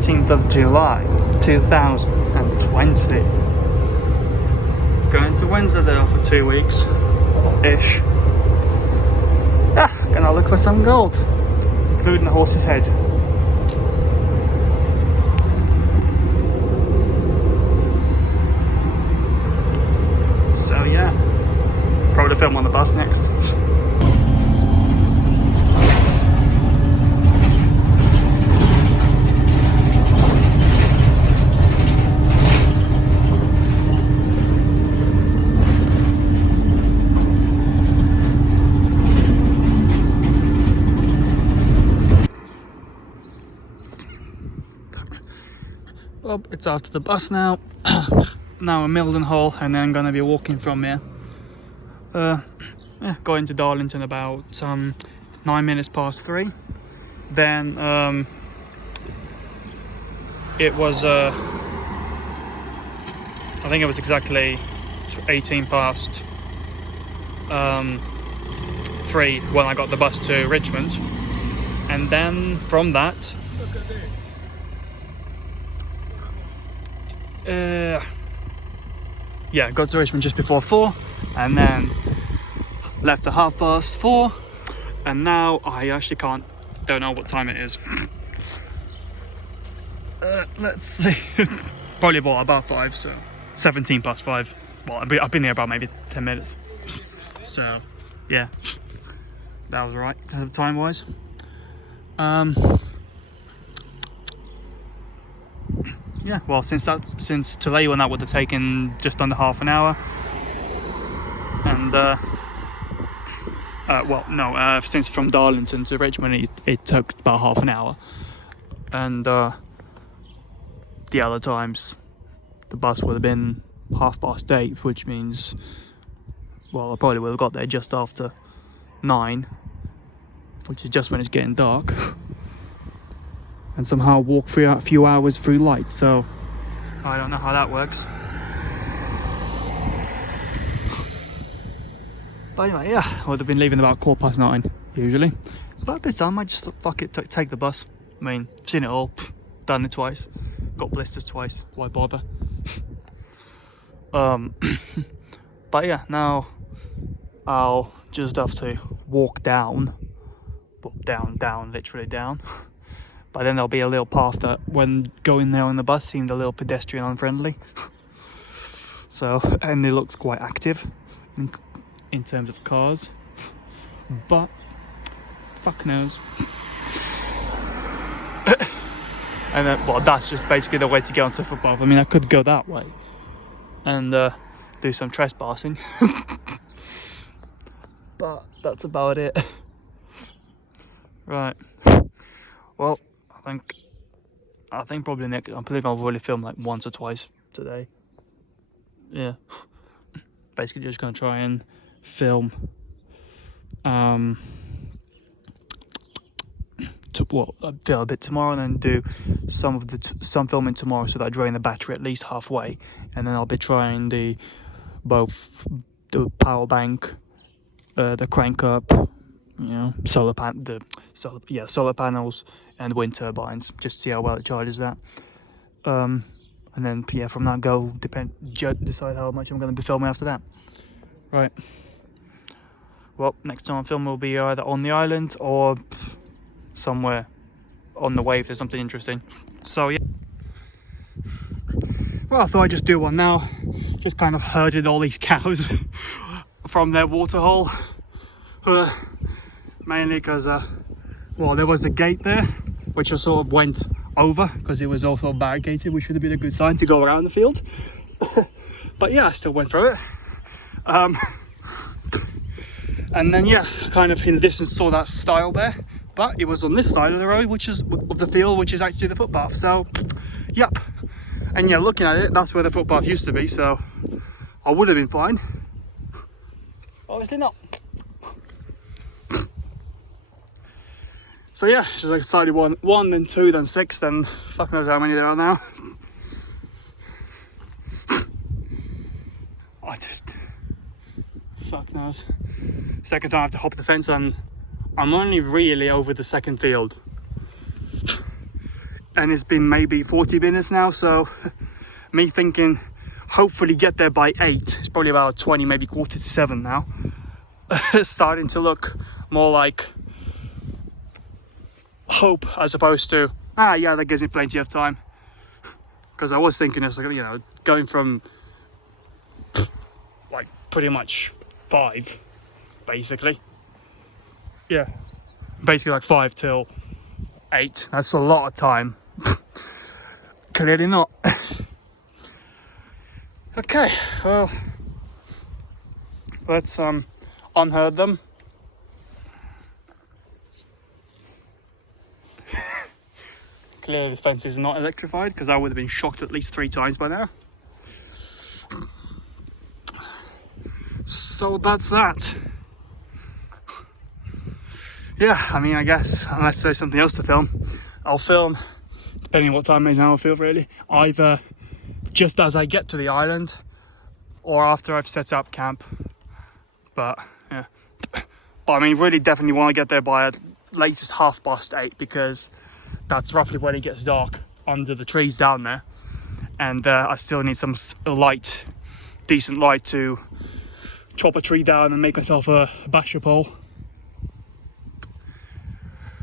18th of July 2020. Going to Wensleydale for 2 weeks ish. Gonna look for some gold. Food in the horse's head. So yeah, probably film on the bus next. Well, it's after the bus now. Now in Mildenhall, and then I'm gonna be walking from here. Going to Darlington about 9 minutes past 3. Then it was I think it was exactly 18 past 3 when I got the bus to Richmond, and then from that got to Richmond just before 4, and then left at 4:30, and now I actually don't know what time it is. Let's see. Probably about 5, so 17 past 5. Well, I've been here about maybe 10 minutes. So yeah, that was right time wise. Yeah, well, since today when that would have taken just under half an hour, and since from Darlington to Richmond it took about half an hour, and the other times the bus would have been 8:30, which means, well, I probably would have got there just after 9, which is just when it's getting dark. And somehow walk through a few hours through light, so I don't know how that works. But anyway, yeah, I would have been leaving about 9:15 usually, but this time I just thought, fuck it, take the bus. I mean, seen it all, done it twice, got blisters twice, why bother? But yeah, now I'll just have to walk down, literally down. But then there'll be a little path that, when going there on the bus, seemed a little pedestrian unfriendly. So, and it looks quite active in terms of cars. But, fuck knows. And then, well, that's just basically the way to get onto the footpath. I mean, I could go that way and do some trespassing. But that's about it. Right. Well, I think probably next. I think I'll really film like once or twice today. Yeah. Basically, just gonna try and film. I'll film a bit tomorrow, and then do some filming tomorrow, so that I drain the battery at least halfway, and then I'll be trying both the power bank, the crank up, solar panels and wind turbines, just to see how well it charges that. And then from that decide how much I'm going to be filming after that. Right. Well, next time I film will be either on the island or somewhere on the way if there's something interesting. So yeah. Well, I thought I'd just do one now. Just kind of herded all these cows from their waterhole. Mainly because there was a gate there which I sort of went over because it was also barricaded, which would have been a good sign to go around the field. But yeah, I still went through it. And then kind of in the distance saw that stile there, but it was on this side of the road, which is of the field, which is actually the footpath. So yep. And yeah, looking at it, that's where the footpath used to be, so I would have been fine. Obviously not. So yeah, it's just like started one, then 2, then 6, then fuck knows how many there are now. Fuck knows. Second time I have to hop the fence, and I'm only really over the second field. and it's been maybe 40 minutes now, so me thinking hopefully get there by 8. It's probably about 20, maybe 6:45 now. It's starting to look more like hope as opposed to yeah, that gives me plenty of time, because I was thinking it's like, you know, going from like pretty much 5 basically, yeah, basically like 5 till 8. That's a lot of time. Clearly not. Okay, well, let's unherd them. Clearly the fence is not electrified, because I would have been shocked at least 3 times by now. So that's that. Yeah, I mean, I guess unless there's something else to film, I'll film, depending on what time it is now, I'll film really, either just as I get to the island or after I've set up camp. But yeah, I mean, really definitely want to get there by at latest 8:30, because that's roughly when it gets dark under the trees down there, and I still need some light, decent light, to chop a tree down and make myself a basher pole.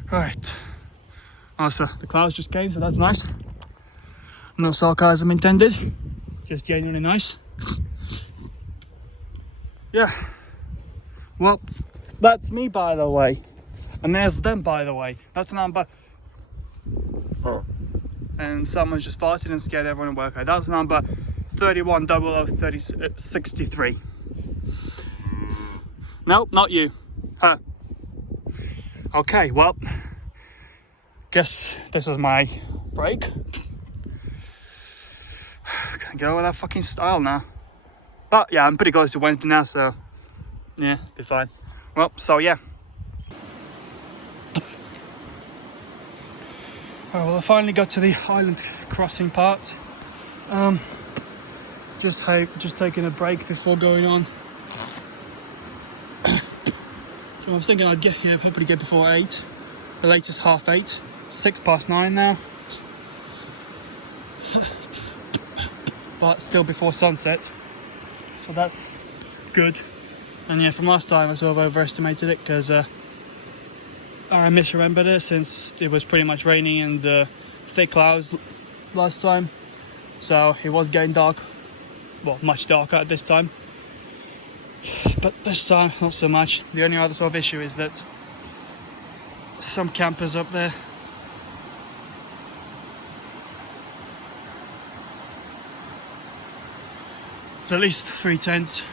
Right, also the clouds just came, so that's nice. No sarcasm intended, just genuinely nice. Yeah, well, that's me, by the way, and there's them, by the way. That's number, and someone's just farted and scared everyone away. Okay, that's number 31003063. Nope, not you. Her. Okay, well, guess this was my break. Can't get over that fucking style now. But yeah, I'm pretty close to Wednesday now, so yeah, be fine. Well, so yeah. Oh, well, I finally got to the island crossing part. Just taking a break before going on. So I was thinking I'd get here, probably get before 8. The latest 8:30. 9:06 now. But still before sunset. So that's good. And yeah, from last time I sort of overestimated it, because I misremembered it, since it was pretty much raining and thick clouds last time. So it was getting dark. Well, much darker at this time. But this time, not so much. The only other sort of issue is that some campers up there there's at least 3 tents.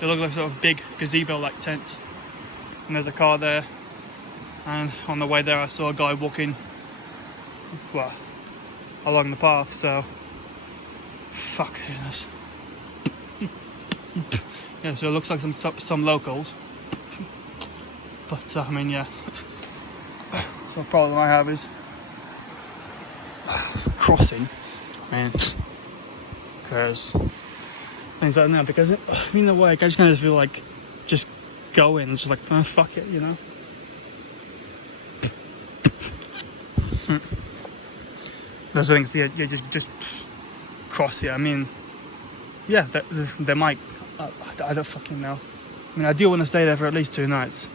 They look like sort of big gazebo-like tents. And there's a car there. And on the way there I saw a guy walking, well, along the path, so fuck yes. Yeah, so it looks like some locals. But I mean, yeah. So the problem I have is crossing. I mean, because things like that. Because in a way, I just kind of feel like just going. It's just like, oh, fuck it, you know. Those are things. Yeah, just cross it. I mean, yeah, they might. I don't fucking know. I mean, I do want to stay there for at least 2 nights,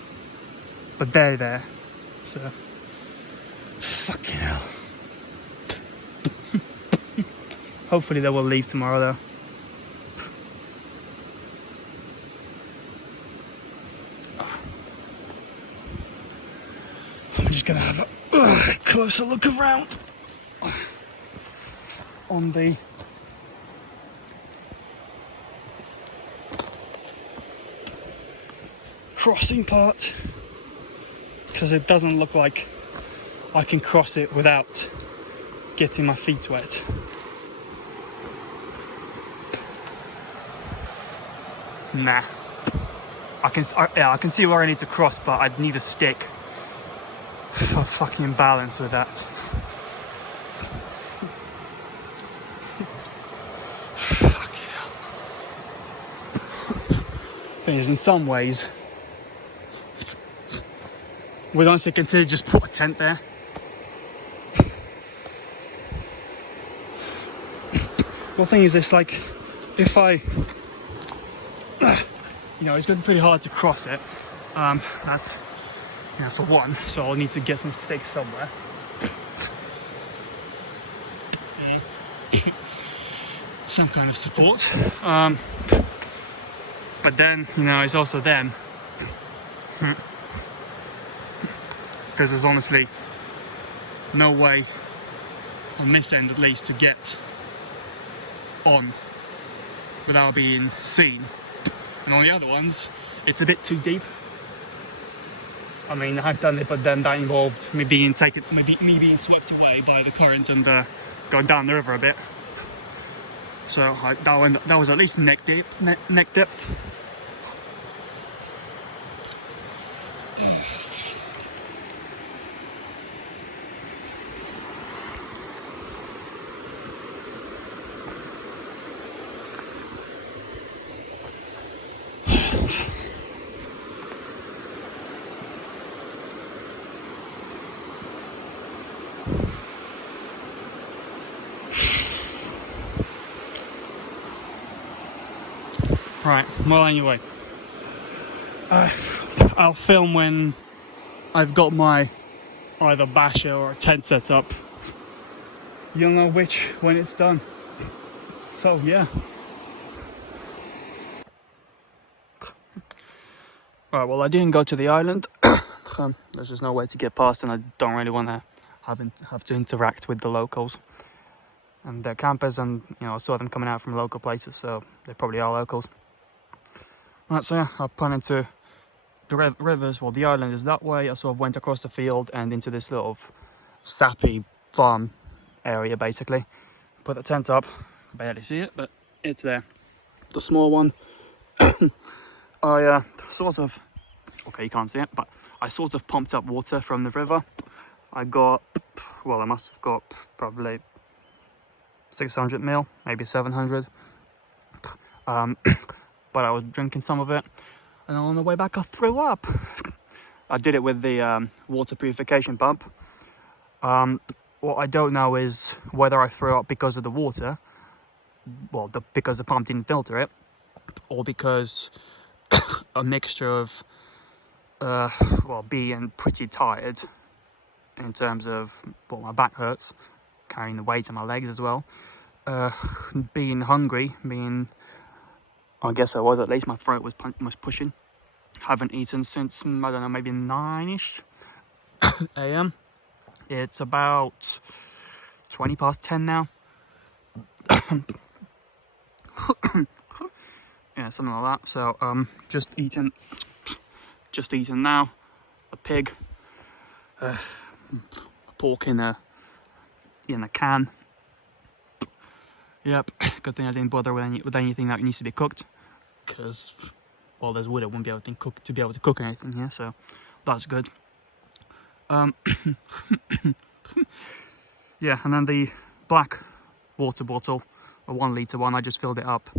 but they're there, so fucking hell. Hopefully they will leave tomorrow though. I'm just gonna have a closer look around on the crossing part, because it doesn't look like I can cross it without getting my feet wet. Nah. I can see where I need to cross, but I'd need a stick for fucking balance with that. Fucking hell. Thing is, in some ways, we'd honestly consider just put a tent there. Well, thing is, it's like, if I, you know, it's going to be pretty hard to cross it. That's, you know, for one, so I'll need to get some stakes somewhere. Some kind of support. But then, you know, it's also them. Because there's honestly no way, on this end at least, to get on without being seen. And on the other ones, it's a bit too deep. I mean, I've done it, but then that involved me being being swept away by the current and going down the river a bit. So that was at least neck depth. Right, well anyway, I'll film when I've got my either basher or a tent set up. You'll know which when it's done. So yeah. Right, well I didn't go to the island. There's just no way to get past, and I don't really want to have to interact with the locals. And they're campers, and you know, I saw them coming out from local places, so they probably are locals. Right, so yeah, I'm planning to the rivers. Well, the island is that way. I sort of went across the field and into this little sappy farm area, basically. Put the tent up. Barely see it, but it's there. The small one. I sort of, okay, you can't see it, but I sort of pumped up water from the river. I got, well, I must have got probably 600 ml, maybe 700. But I was drinking some of it, and on the way back I threw up. I did it with the water purification pump. What I don't know is whether I threw up because of the water, well, because the pump didn't filter it, or because a mixture of, well, being pretty tired in terms of, well, my back hurts, carrying the weight on my legs as well, being hungry, I guess I was, at least my throat was pushing. Haven't eaten since, I don't know, maybe 9ish a.m. It's about 20 past 10 now. Yeah, something like that. So just eating now. A pig, pork in a can. Yep, good thing I didn't bother with anything that needs to be cooked, because, well, there's wood. I wouldn't be able to cook anything here, so that's good. Yeah, and then the black water bottle, a 1 litre one, I just filled it up,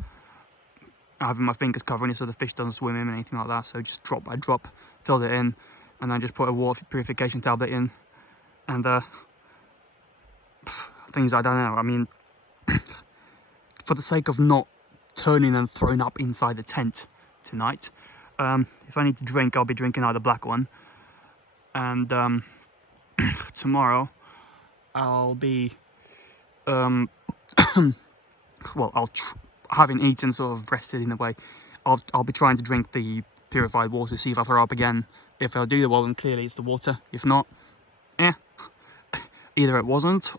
having my fingers covering it so the fish doesn't swim in or anything like that. So just drop by drop, filled it in, and then just put a water purification tablet in, and things I don't know. I mean, for the sake of not turning and throwing up inside the tent tonight, if I need to drink, I'll be drinking out of the black one, and tomorrow I'll be well, having eaten, sort of rested in a way, I'll be trying to drink the purified water, see if I throw up again. If I do, well, then clearly it's the water. If not, either it wasn't,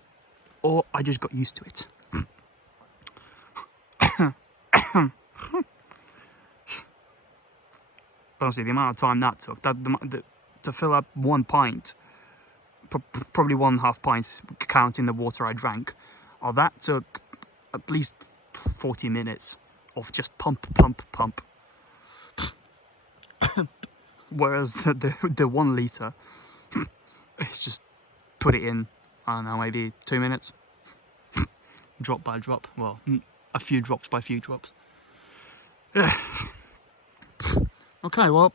or I just got used to it. Honestly, the amount of time that took, to fill up 1 pint, probably 1.5 pints counting the water I drank, that took at least 40 minutes of just pump. Whereas the 1 litre, it's just put it in, I don't know, maybe 2 minutes, drop by drop. Well, a few drops by few drops. Okay, well,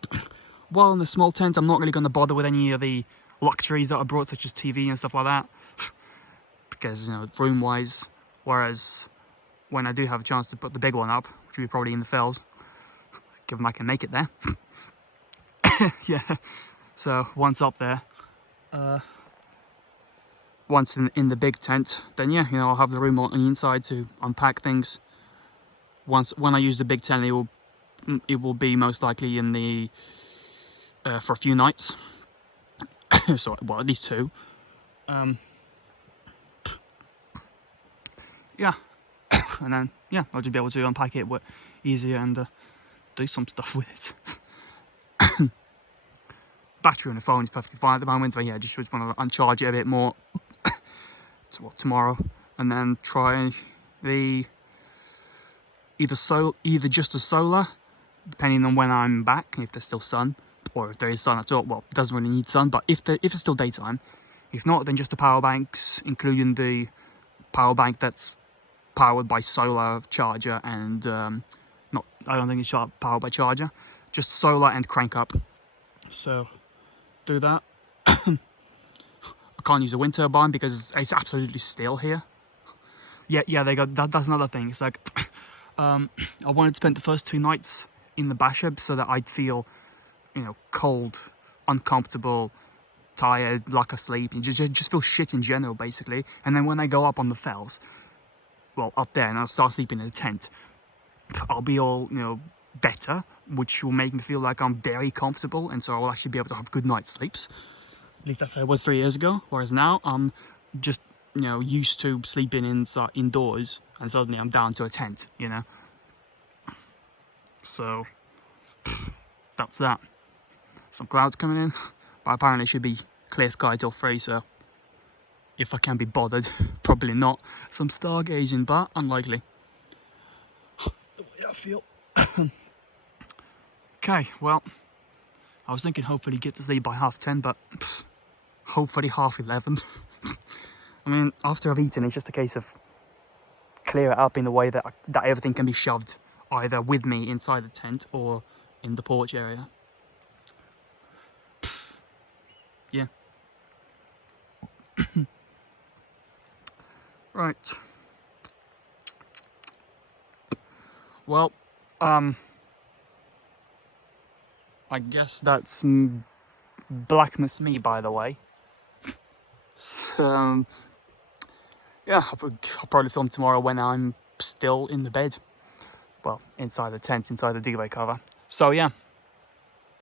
while in the small tent, I'm not really going to bother with any of the luxuries that I brought, such as TV and stuff like that, because, you know, room-wise. Whereas when I do have a chance to put the big one up, which will be probably in the fells, given I can make it there. Yeah, so once up there, once in the big tent, then yeah, you know, I'll have the room on the inside to unpack things. When I use the big tent, it will be most likely in the for a few nights. So, well, at least 2. Yeah, and then yeah, I'll just be able to unpack it easier and do some stuff with it. Battery on the phone is perfectly fine at the moment, but yeah, just want to uncharge it a bit more tomorrow, and then try the either just a solar, depending on when I'm back, if there's still sun, or if there is sun at all. Well, it doesn't really need sun, but if it's still daytime. If not, then just the power banks, including the power bank that's powered by solar charger and I don't think it's powered by charger, just solar and crank up. So do that. I can't use a wind turbine because it's absolutely still here. Yeah, they got that. That's another thing. It's like I wanted to spend the first 2 nights in the Bashab so that I'd feel, you know, cold, uncomfortable, tired, lack of sleep, and just feel shit in general, basically. And then when I go up on the fells, well, up there, and I'll start sleeping in a tent, I'll be all, you know, better, which will make me feel like I'm very comfortable, and so I'll actually be able to have good night's sleeps. At least that's how it was 3 years ago. Whereas now I'm just, you know, used to sleeping indoors, and suddenly I'm down to a tent, you know. So that's that. Some clouds coming in, but apparently it should be clear sky till 3, so if I can be bothered, probably not. Some stargazing, but unlikely. The way I feel. Okay, well, I was thinking hopefully get to sleep by 10:30, but hopefully 11:30. I mean, after I've eaten, it's just a case of clear it up in the way that everything can be shoved either with me inside the tent or in the porch area. Yeah. Right. Well, I guess that's blackness me, by the way. So, yeah, I'll probably film tomorrow when I'm still in the bed. Well, inside the tent, inside the duvet cover. So yeah,